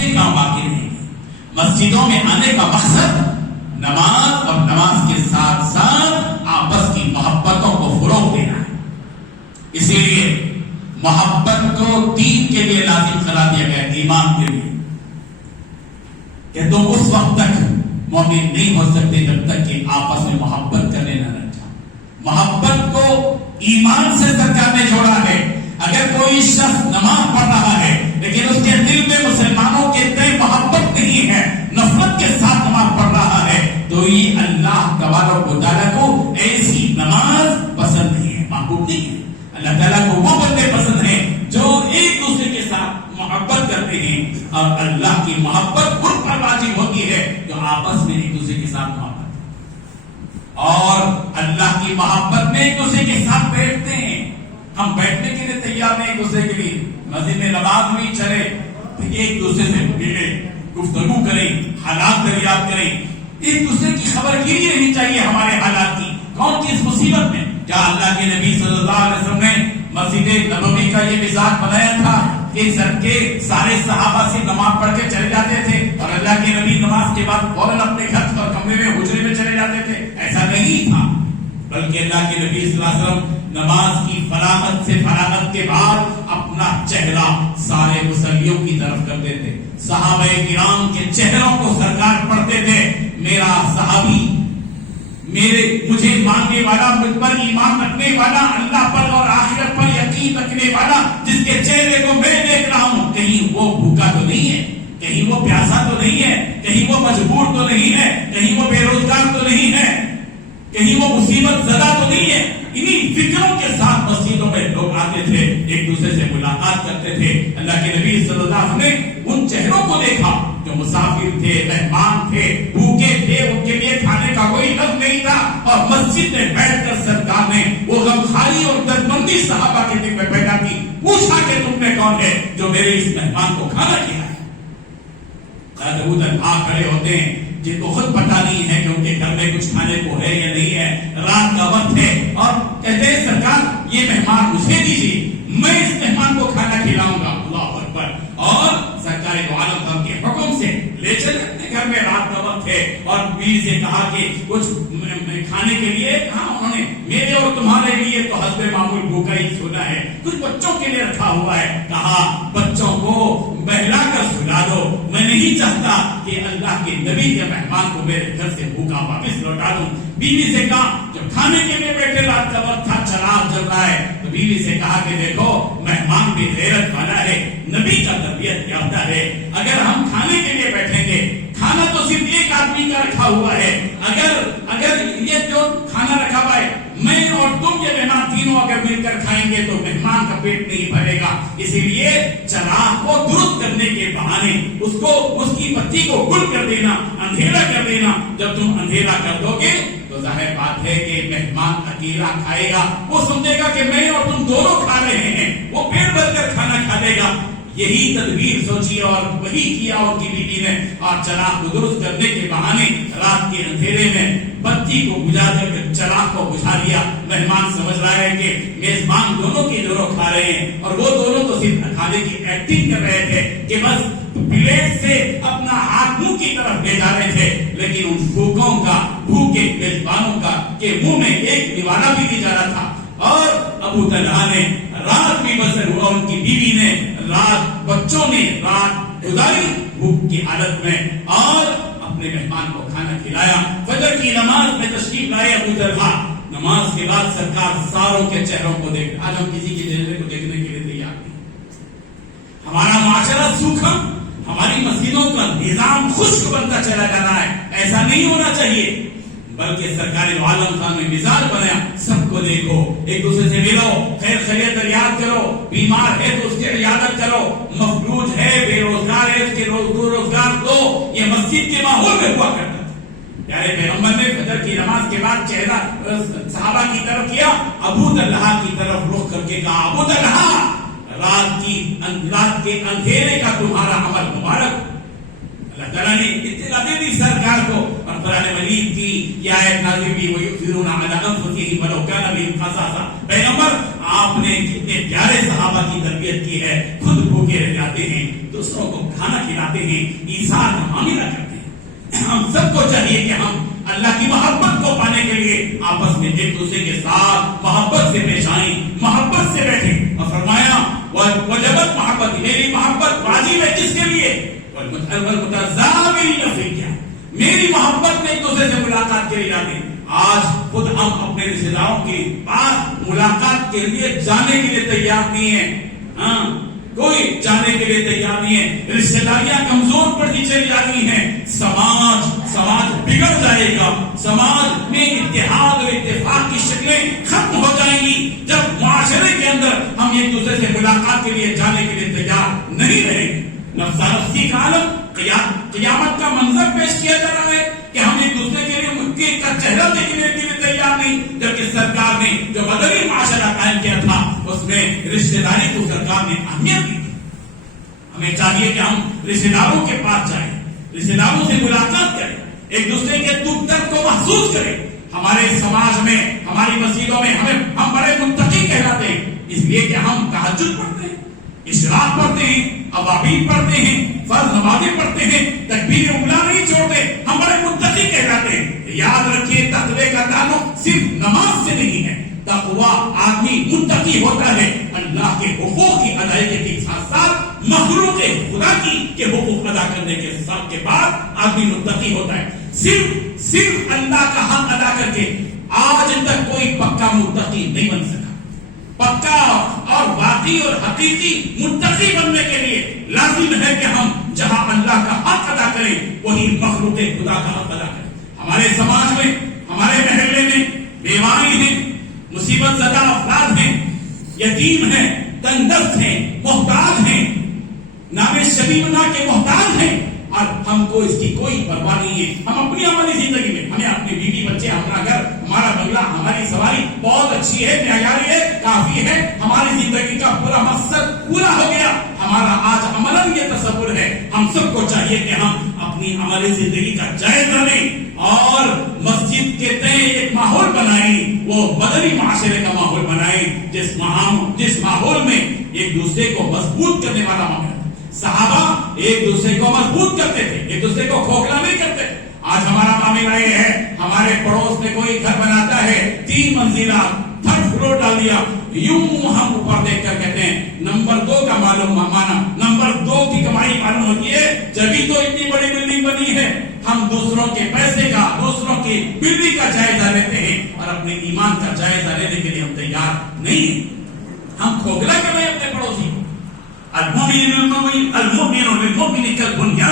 باتیں کہاں باقی رہیں گی. مسجدوں میں آنے کا مقصد نماز اور نماز کے ساتھ ساتھ آپس کی محبتوں کو فروغ دینا ہے. اسی لیے محبت کو دین کے لیے لازم قرار دیا گیا, ایمان کے لیے, کہ تم اس وقت تک مومن نہیں ہو سکتے جب تک کہ آپس میں محبت کرنے نہ لگ جاؤ. محبت کو ایمان سے سرکار نے جوڑا ہے. اگر کوئی شخص نماز پڑھ رہا ہے لیکن اس کے دل میں مسلمانوں کے تئیں محبت نہیں ہے, نفرت کے ساتھ نماز پڑھ رہا ہے, تو یہ اللہ تبارک و تعالیٰ کو ایسی نماز پسند نہیں ہے, محبوب نہیں ہے. اللہ تعالیٰ کو وہ بندے پسند ہیں جو ایک دوسرے کے ساتھ محبت کرتے ہیں, اور اللہ کی محبت ان پر واجب ہوتی ہے جو آپس میں ایک دوسرے کے ساتھ محبت کرتے ہیں. اور اللہ کی محبت میں ایک دوسرے کے ساتھ بیٹھتے ہیں. ہم بیٹھنے کے لیے تیار نہیں ایک دوسرے کے لیے, مسجد میں نماز نہیں چلے تو ایک دوسرے سے ملیں, گفتگو کریں, حالات دریافت کریں. ایک دوسرے کی خبر گیری رہنی چاہیے ہمارے حالات کی, کون کس مصیبت میں. کیا اللہ کے نبی صلی اللہ علیہ وسلم نے مسجد نبوی کا یہ مزاج بنایا تھا کہ سب کے سارے صحابہ سے نماز پڑھ کے چلے جاتے تھے اور اللہ کے نبی نماز کے بعد فوراً اپنے گھر اور کمرے میں حجرے میں چلے جاتے تھے؟ ایسا نہیں تھا, بلکہ اللہ کے نبی صلی اللہ علیہ وسلم نماز کی فراغت سے فراغت کے بعد اپنا چہرہ سارے مصلیوں کی طرف کرتے تھے. صحابہ کرام کے چہروں کو سرکار پڑھتے تھے. میرا صحابی, مجھے ماننے والا, مجھ پر ایمان رکھنے والا, اللہ پر اور آخرت پر یقین رکھنے والا, جس کے چہرے کو میں دیکھ رہا ہوں, کہیں وہ بھوکا تو نہیں ہے, کہیں وہ پیاسا تو نہیں ہے, کہیں وہ مجبور تو نہیں ہے, کہیں وہ بے روزگار تو نہیں ہے, کہیں وہ مصیبت زدہ تو نہیں ہے. انہی فکروں کے ساتھ مسجدوں میں لوگ آتے تھے, ایک دوسرے سے ملاقات کرتے تھے. اللہ کے نبی صلی اللہ علیہ وسلم نے ان چہروں کو دیکھا جو مسافر تھے, مہمان تھے, بھوکے تھے, ان کے لیے کھانے کا کوئی لفظ نہیں تھا, اور مسجد میں بیٹھ کر سرکار نے وہ غمخاری اور دردمندی صحابہ کے دل میں پیدا کی. پوچھا کہ تم میں کون ہے جو میرے اس مہمان کو کھانا کھلائے. کھڑے ہوتے ہیں جن کو خود پتہ نہیں ہے کہ ان کے گھر میں کچھ کھانے کو ہے یا نہیں ہے, رات کا وقت ہے, اور کہتے ہیں سرکار یہ مہمان مجھے دیجیے, میں اس مہمان کو کھانا کھلاؤں گا. اللہ اکبر. اور سرکار دو عالم خان کے حکم سے لے چلے اپنے گھر میں, رات کا وقت ہے, اور بیوی سے کہا کہ کچھ کھانے کے لیے. کہا انہوں نے میرے اور تمہارے لیے تو حسب معمول بھوکا ہی سونا ہے, کچھ بچوں کے لیے رکھا ہوا ہے. کہا بچوں کو بہلا کر سلا دو, میں نہیں چاہتا کہ اللہ کے نبی کے مہمان کو میرے گھر سے بھوکا واپس لوٹا دوں. بیوی سے کہا جب کھانے کے لیے بیٹھے, رات کا وقت تھا, چراغ جل رہا ہے, تو بیوی سے کہا کہ دیکھو مہمان بھی غیرت والا ہے, نبی کا تربیت یافتہ ہے, اگر ہم کھانے کے لیے بیٹھیں گے, کھانا تو صرف ایک آدمی کا رکھا ہوا ہے, اگر یہ جو کھانا رکھا ہوا ہے میں اور تم یہ مہمان تینوں اگر مل کر کھائیں گے تو مہمان کا پیٹ نہیں بھرے گا. اسی لیے چراغ کو درست کرنے کے بہانے اس کی بتی کو گل کر دینا, اندھیرا کر دینا. جب تم اندھیرا کر دو گے تو ظاہر بات ہے کہ مہمان اکیلا کھائے گا, وہ سمجھے گا کہ میں اور تم دونوں کھا رہے ہیں, وہ پیٹ بھر کر کھانا کھا لے گا. یہی تدبیر سوچی اور وہی کیا ان کی بیوی نے, اور چراغ کو درست کرنے کے بہانے رات کے اندھیرے میں بتی کو بجھا کر چراغ کو بجھا لیا. مہمان سمجھ رہا ہے کہ میزبان دونوں کی جوڑوں کھا رہے ہیں, اور وہ دونوں تو صرف کھانے کی ایکٹنگ کر رہے تھے کہ بس پلیٹ سے اپنا ہاتھ منہ کی طرف لے جا رہے تھے, لیکن ان بھوکوں کا, بھوکے میزبانوں کا کے منہ میں ایک نوالا بھی نہیں جا رہا تھا. اور ابو طلحہ نے رات بھی بسر ہوا, ان کی بیوی نے رات, بچوں نے رات گزاری بھوک کی حالت میں, اور اپنے مہمان کو کھانا کھلایا. فجر کی نماز میں تشریف لائے ابو طلحہ. نماز کے بعد سرکار ساروں کے چہروں کو دیکھ, آج ہم کسی کے چہرے کو دیکھنے کے لیے تیار نہیں. ہمارا معاشرہ سوکھا, ہماری مسجدوں کا نظام خشک بنتا چلا جا رہا ہے. ایسا نہیں ہونا چاہیے, بلکہ سرکار دو عالم خان نے مزاج بنایا, سب کو دیکھو, ایک دوسرے سے ملو, خیر خیریت دریافت کرو, بیمار ہے تو اس کی عیادت کرو, مفلوج ہے, بے روزگار ہے, اس کے روزگار دو. یہ مسجد کے ماحول میں ہوا کرتا تھا. پیارے پیغمبر نے فجر کی نماز کے بعد چہرہ صحابہ کی طرف کیا, ابو طلحہ کی طرف رخ کر کے کہا, ابو طلحہ رات کے اندھیرے کا تمہارا عمل مبارک. اللہ تعالیٰ نے اطلاع دے دی سرکار کو, اور قرآن مجید کی یہ آیت نازل ہوئی, وَيُؤْثِرُونَ عَلَىٰ أَنفُسِهِمْ وَلَوْ كَانَ بِهِمْ خَصَاصَةٌ. پیغمبر آپ نے کتنے پیارے صحابہ کی تربیت کی ہے, خود بھوکے رہ جاتے ہیں تو دوسروں کو کھانا کھلاتے ہیں، ایثار کا معاملہ کرتے ہیں۔ ہم سب کو چاہیے کہ ہم اللہ کی محبت کو پانے کے لیے آپس میں ایک دوسرے کے ساتھ محبت سے پیش آئیں، محبت سے بیٹھیں۔ اور فرمایا وجبت محبت، میری محبت واجب ہے کس کے لیے؟ والمتزاورین فیہ، میری محبت میں ایک دوسرے سے ملاقات کے لیے جاتے ہیں۔ آج خود ہم اپنے رشتے داروں کے پاس ملاقات کے لیے جانے کے لیے تیار نہیں ہے، کوئی جانے کے لیے تیار نہیں ہے۔ رشتے داریاں کمزور پڑتی چلی جا رہی ہیں، سماج بگڑ جائے گا، سماج میں اتحاد اور اتفاق کی شکلیں ختم ہو جائیں گی جب معاشرے کے اندر ہم ایک دوسرے سے ملاقات کے لیے جانے کے لیے تیار نہیں رہیں گے۔ نفسا نفسی کا عالم، قیامت کا منظر پیش کیا جا رہا ہے کہ ہم ایک دوسرے کے لیے ملک کا چہرہ دیکھنے کے لیے تیار نہیں، جبکہ سرکار نے جو مدنی معاشرہ قائم کیا تھا اس میں رشتے داری کو سرکار نے اہمیت دی۔ ہمیں چاہیے کہ ہم رشتے داروں کے پاس جائیں، رشتے داروں سے ملاقات کریں، ایک دوسرے کے دکھ درد کو محسوس کریں۔ ہمارے سماج میں، ہماری مسجدوں میں ہم بڑے متقی کہلاتے ہیں، اس لیے کہ ہم تہجد پڑھتے ہیں، اشراق پڑھتے ہیں، اوابین پڑھتے ہیں، فرض نمازیں پڑھتے ہیں، تکبیر اولیٰ نہیں چھوڑتے، ہم بڑے متقی کہلاتے ہیں۔ یاد رکھیے تقوی کا تعلق صرف نماز سے نہیں ہے، تقوی آدمی متقی ہوتا ہے اللہ کے حقوق کی ادائیگی کے ساتھ ساتھ مخلوق خدا کے حقوق ادا کرنے کے بعد آدمی متقی ہوتا ہے۔ صرف اللہ کا حق ادا کر کے آج تک کوئی پکا متقی نہیں بن سکا۔ پکا اور واقعی اور حقیقی متقی بننے کے لیے لازم ہے کہ ہم جہاں اللہ کا حق ادا کریں وہی مخلوق خدا کا حق ادا کریں۔ ہمارے سماج میں، ہمارے محلے میں بیوائی ہیں، مصیبت زدہ افراد ہیں، یتیم ہیں، تندرست ہیں، محتاج ہیں، نام شبیب اللہ کے محتاج ہیں، اور ہم کو اس کی کوئی پرواہ نہیں ہے۔ ہم اپنی عملی زندگی میں، ہمیں اپنی بیوی بچے، ہمارا گھر، ہمارا بنگلہ، ہماری سواری بہت اچھی ہے، معیاری ہے، کافی ہے، ہماری زندگی کا پورا مقصد پورا ہو گیا۔ ہمارا آج عملاً یہ تصور ہے۔ ہم سب کو چاہیے کہ ہم اپنی عملی زندگی کا جائزہ لیں اور مسجد کے تئیں ایک ماحول بنائیں، وہ مدنی معاشرے کا ماحول بنائیں جس ماحول میں ایک دوسرے کو مضبوط کرنے والا ماحول۔ صحابہ ایک دوسرے کو مضبوط کرتے تھے، ایک دوسرے کو کھوکھلا نہیں کرتے۔ آج ہمارا معاملہ یہ ہے، ہمارے پڑوس میں کوئی گھر بناتا ہے 3 منزلہ، 3rd فلور ڈال دیا، یوں ہم اوپر دیکھ کر کہتے ہیں نمبر 2 کا معلوم مانا، نمبر 2 کی کمائی معلوم ہوتی ہے، جبھی تو اتنی بڑی بلڈنگ بنی ہے۔ ہم دوسروں کے پیسے کا، دوسروں کی بلڈنگ کا جائزہ لیتے ہیں اور اپنے ایمان کا جائزہ لینے کے لیے ہم تیار نہیں ہیں۔ ہم کھوکھلا کر رہے ہیں اپنے پڑوسی کو۔ المؤمن للمؤمن كالبنيان